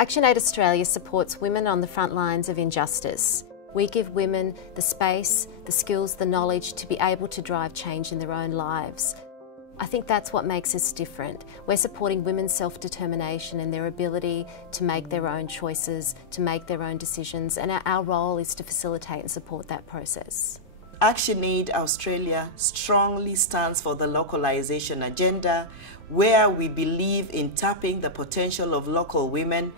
ActionAid Australia supports women on the front lines of injustice. We give women the space, the skills, the knowledge to be able to drive change in their own lives. I think that's what makes us different. We're supporting women's self-determination and their ability to make their own choices, to make their own decisions, and our role is to facilitate and support that process. ActionAid Australia strongly stands for the localization agenda, where we believe in tapping the potential of local women,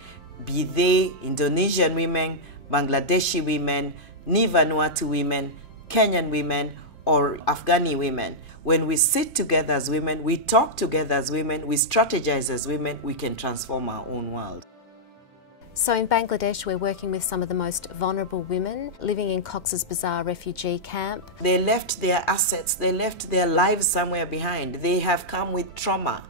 be they Indonesian women, Bangladeshi women, Vanuatu women, Kenyan women, or Afghani women. When we sit together as women, we talk together as women, we strategize as women, we can transform our own world. So in Bangladesh, we're working with some of the most vulnerable women living in Cox's Bazar refugee camp. They left their assets, they left their lives somewhere behind. They have come with trauma.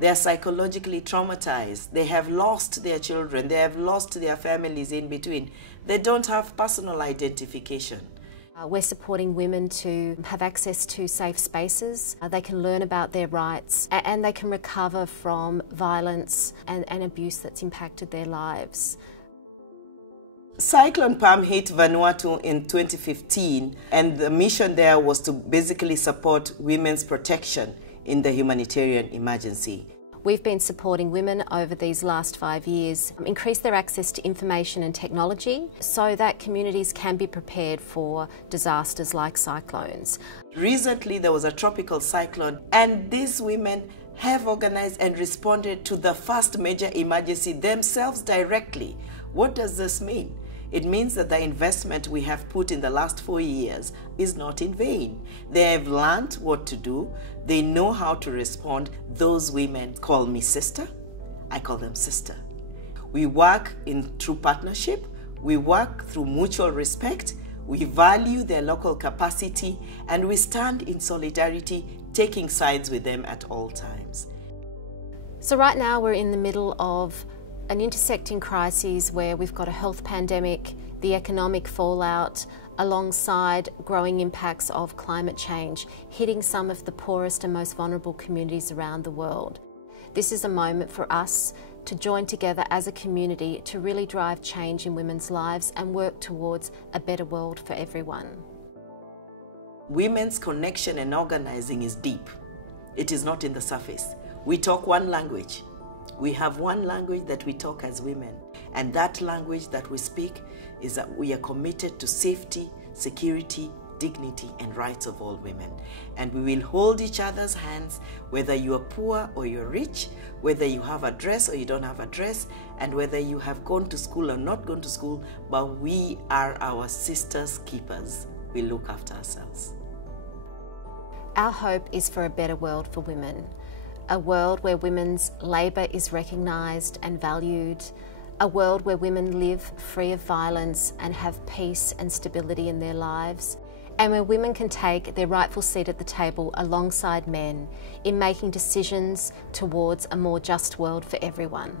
They are psychologically traumatized. They have lost their children. They have lost their families in between. They don't have personal identification. We're supporting women to have access to safe spaces. They can learn about their rights and they can recover from violence and abuse that's impacted their lives. Cyclone Pam hit Vanuatu in 2015, and the mission there was to basically support women's protection in the humanitarian emergency. We've been supporting women over these last 5 years, increase their access to information and technology so that communities can be prepared for disasters like cyclones. Recently there was a tropical cyclone, and these women have organized and responded to the first major emergency themselves directly. What does this mean? It means that the investment we have put in the last 4 years is not in vain. They have learned what to do. They know how to respond. Those women call me sister. I call them sister. We work in true partnership. We work through mutual respect. We value their local capacity, and we stand in solidarity, taking sides with them at all times. So right now we're in the middle of an intersecting crisis where we've got a health pandemic, the economic fallout, alongside growing impacts of climate change, hitting some of the poorest and most vulnerable communities around the world. This is a moment for us to join together as a community to really drive change in women's lives and work towards a better world for everyone. Women's connection and organizing is deep. It is not in the surface. We talk one language. We have one language that we talk as women, and that language that we speak is that we are committed to safety, security, dignity, and rights of all women. And we will hold each other's hands, whether you are poor or you're rich, whether you have a dress or you don't have a dress, and whether you have gone to school or not gone to school, but we are our sisters' keepers. We look after ourselves. Our hope is for a better world for women. A world where women's labour is recognised and valued, a world where women live free of violence and have peace and stability in their lives, and where women can take their rightful seat at the table alongside men in making decisions towards a more just world for everyone.